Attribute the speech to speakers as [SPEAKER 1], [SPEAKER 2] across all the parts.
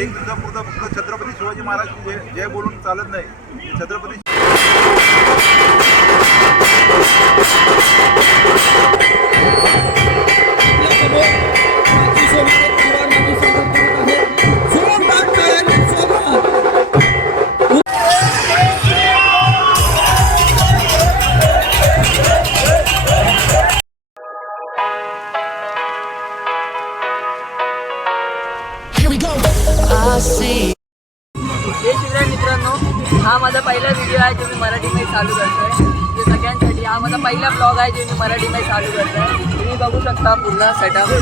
[SPEAKER 1] एक पुरता फक्त छत्रपती शिवाजी महाराज जय जय बोलून चालत नाही. छत्रपती
[SPEAKER 2] माझा पहिला व्हिडिओ आहे जो मी मराठीमध्ये चालू करतोय. जे सगळ्यांसाठी हा माझा पहिला ब्लॉग आहे जे मी मराठीमध्ये चालू करतोय. तुम्ही बघू शकता पूर्ण सेटअप हे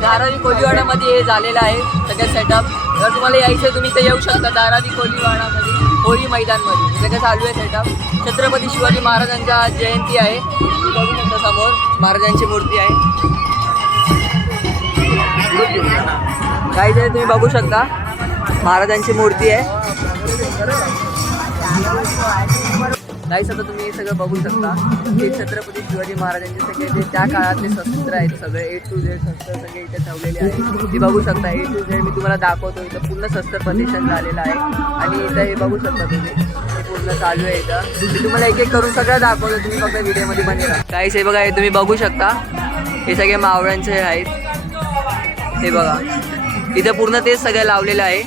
[SPEAKER 2] धारावी कोलीवाडामध्ये हे झालेलं आहे सगळं सेटअप जर तुम्हाला यायचं तुम्ही ते येऊ शकता धारावी कोलीवाडामध्ये होळी मैदानमध्ये. सगळं चालू आहे सेटअप छत्रपती शिवाजी महाराजांच्या जयंती आहे. तुम्ही बघू शकता. समोर महाराजांची मूर्ती आहे. काही तरी तुम्ही बघू शकता. महाराजांची मूर्ती आहे. काहीच सगळं तुम्ही हे सगळं बघू शकता. हे छत्रपती शिवाजी महाराजांचे सगळे जे त्या काळातले शस्त्र आहेत सगळे ए टू झेड शस्त्र सगळे इथे ठेवलेले आहेत. तुम्ही बघू शकता ए टू झेड मी तुम्हाला दाखवतो इथं पूर्ण शस्त्र प्रदर्शन झालेलं आहे. आणि इथं हे बघू शकता तुम्ही. पूर्ण चालू आहे इथं. मी तुम्हाला एक एक करून सगळं दाखवलं तुम्ही फक्त व्हिडिओमध्ये बने काहीच हे बघा हे तुम्ही बघू शकता. हे सगळे मावळ्यांचे आहेत. हे बघा. इथं पूर्ण तेच सगळं लावलेलं आहे.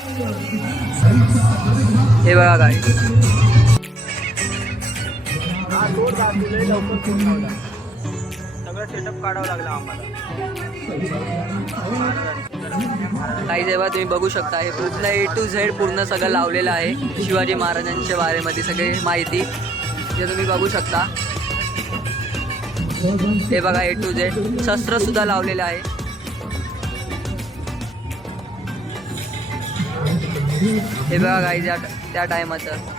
[SPEAKER 2] हे बघा काय
[SPEAKER 3] सगळं सेटअप काढावं लागलं आम्हाला.
[SPEAKER 2] काही जेव्हा तुम्ही बघू शकता हे पूर्ण ए टू झेड पूर्ण सगळं लावलेलं आहे. शिवाजी महाराजांच्या बारेमध्ये सगळे माहिती. जे तुम्ही बघू शकता. हे बघा ए टू झेड शस्त्र सुद्धा लावलेलं आहे. हे बघा काही त्या त्या टायमाचं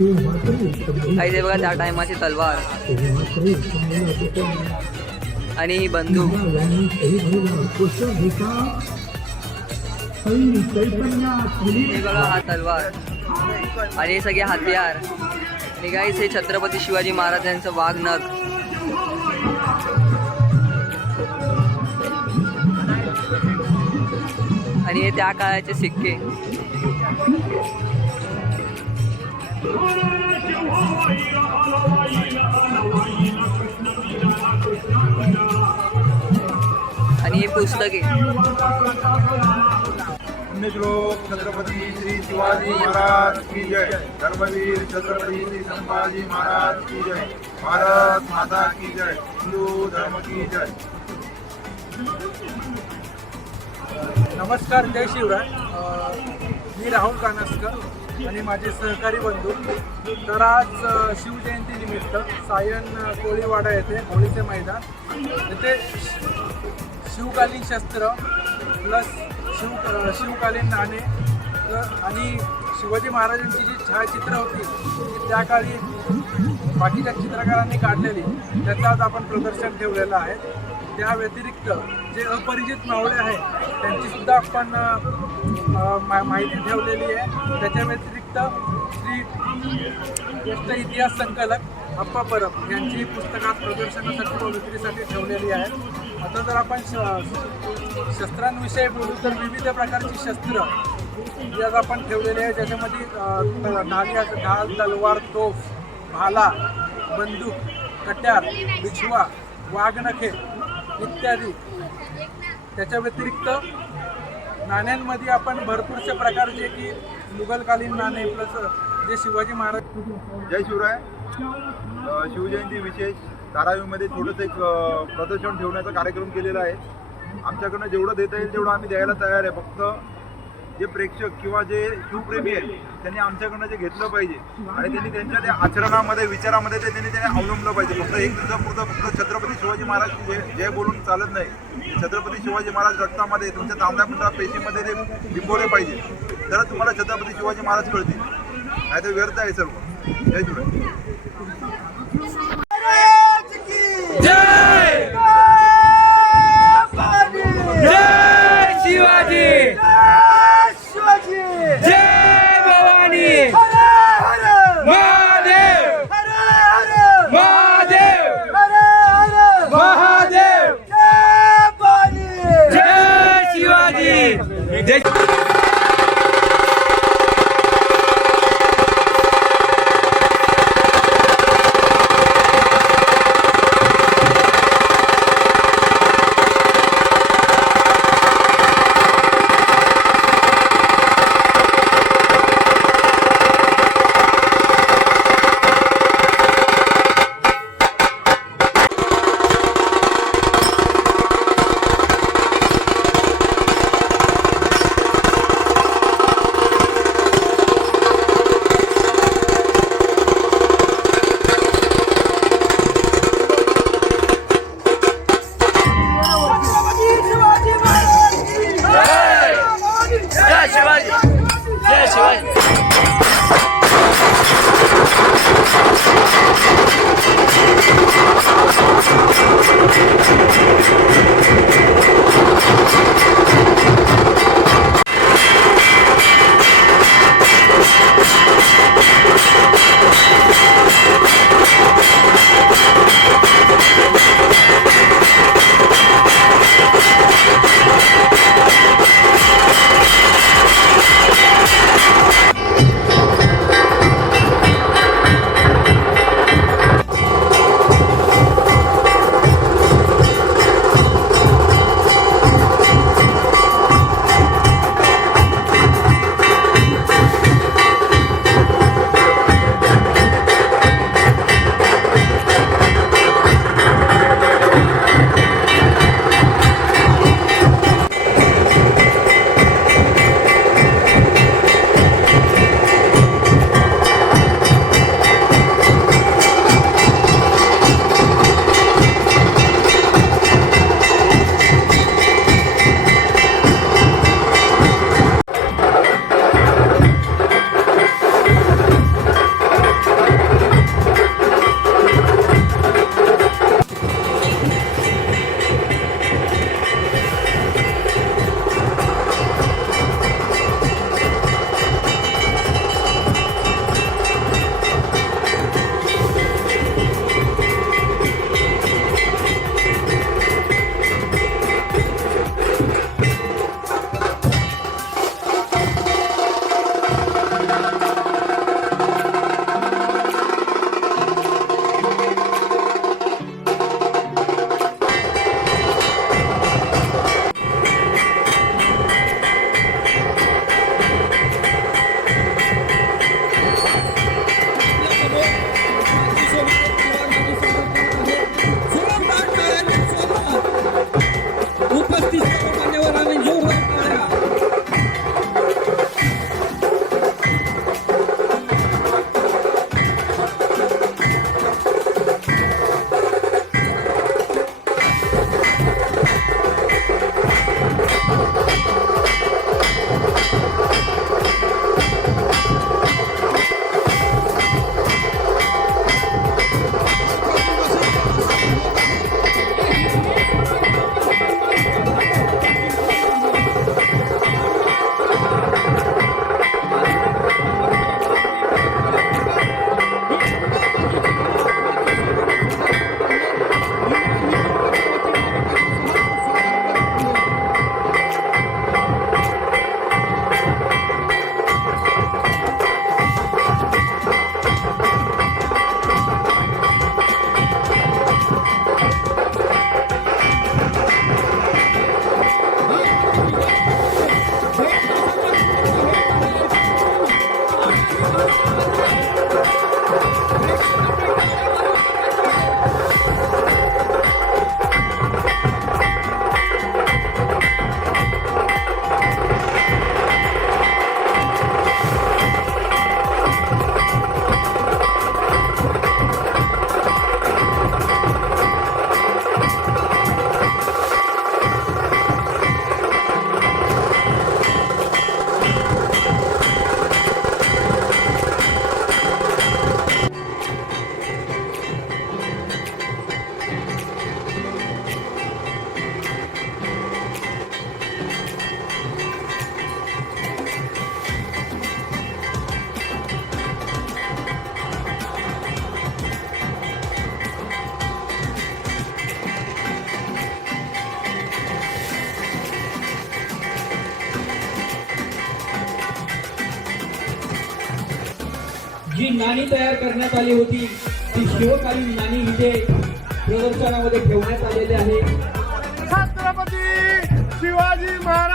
[SPEAKER 2] काही ते बघा त्या टायमाची तलवार. आणि ही बंदूक. हे बघा हा तलवार. आणि हे सगळे हत्यार आणि गाईस हे छत्रपती शिवाजी महाराजांचं वाघनख आणि हे त्या काळाचे सिक्के. आणि हे पुस्तके
[SPEAKER 1] श्लोक छत्रपती श्री शिवाजी महाराज की जय. धर्मवीर छत्रपती श्री संभाजी महाराज की जय. भारत माता की जय. हिंदू धर्म की जय.
[SPEAKER 3] नमस्कार जय शिवराय. मी राहुल कानसकर. आणि माझे सहकारी बंधू. तर आज शिवजयंतीनिमित्त शिवजयंती निमित्त सायन कोळीवाडा येथे होळीचे मैदान. येथे शिवकालीन शस्त्र प्लस शिव शिवकालीन नाणे आणि शिवाजी महाराजांची जी छायाचित्र होती ती त्या काळी बाकीच्या चित्रकारांनी काढलेली. त्याचं आज आपण प्रदर्शन ठेवलेलं आहे. त्या व्यतिरिक्त जे अपरिचित मावळे आहेत त्यांची सुद्धा आपण मा- माहिती ठेवलेली आहे. त्याच्या व्यतिरिक्त श्री ज्येष्ठ इतिहास संकलक अप्पा परब यांची पुस्तकात प्रदर्शनासाठी व विक्रीसाठी ठेवलेली आहे. आता जर आपण श- शस्त्रांविषयी बोलू तर विविध प्रकारची शस्त्र जी आपण ठेवलेले आहे. ज्याच्यामध्ये अ, ढाल तलवार तोफ भाला बंदूक कट्यार बिछवा वाघनखे इत्यादी. त्याच्या व्यतिरिक्त नाण्यांमध्ये आपण भरपूरशा प्रकारचे की मुघलकालीन नाणे प्लस जे शिवाजी महाराज
[SPEAKER 1] जय शिवराय. शिवजयंती विशेष धारावीमध्ये थोडंसं एक प्रदर्शन ठेवण्याचा कार्यक्रम केलेला आहे. आमच्याकडनं जेवढं देता येईल तेवढं आम्ही द्यायला तयार आहे. फक्त जे प्रेक्षक किंवा जे शिवप्रेमी आहेत त्यांनी आमच्याकडनं जे घेतलं पाहिजे आणि त्यांनी त्यांच्या त्या आचरणामध्ये विचारामध्ये ते त्यांनी त्याने अवलंबलं पाहिजे. फक्त एक दिवसापुरतं फक्त छत्रपती शिवाजी महाराज जय जय बोलून चालत नाही. छत्रपती शिवाजी महाराज रक्तामध्ये तुमच्या तांबड्या पुंडा पेशीमध्ये ते बिंबवले पाहिजे. तरच तुम्हाला छत्रपती शिवाजी महाराज कळतील. नाही तर व्यर्थ आहे सर्व. जय शिवराय
[SPEAKER 4] नाणी तयार करण्यात आली होती. ती शिवकालीन नाणी इथे प्रदर्शनामध्ये ठेवण्यात आलेली आहे.
[SPEAKER 3] छत्रपती शिवाजी महाराज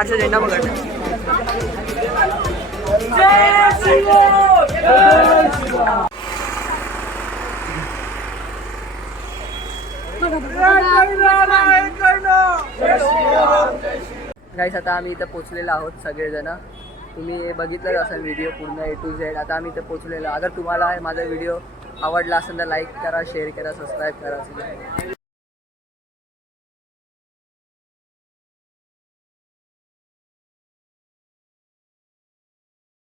[SPEAKER 2] हे झेंडा पकड गाईस आता आम्ही इथं पोचलेलो आहोत सगळेजण. तुम्ही बघितलंच असेल व्हिडिओ पूर्ण ए टू झेड आता आम्ही इथं पोचलेलो अगर तुम्हाला माझा व्हिडिओ आवडला असेल तर लाईक करा शेअर करा सबस्क्राईब करा.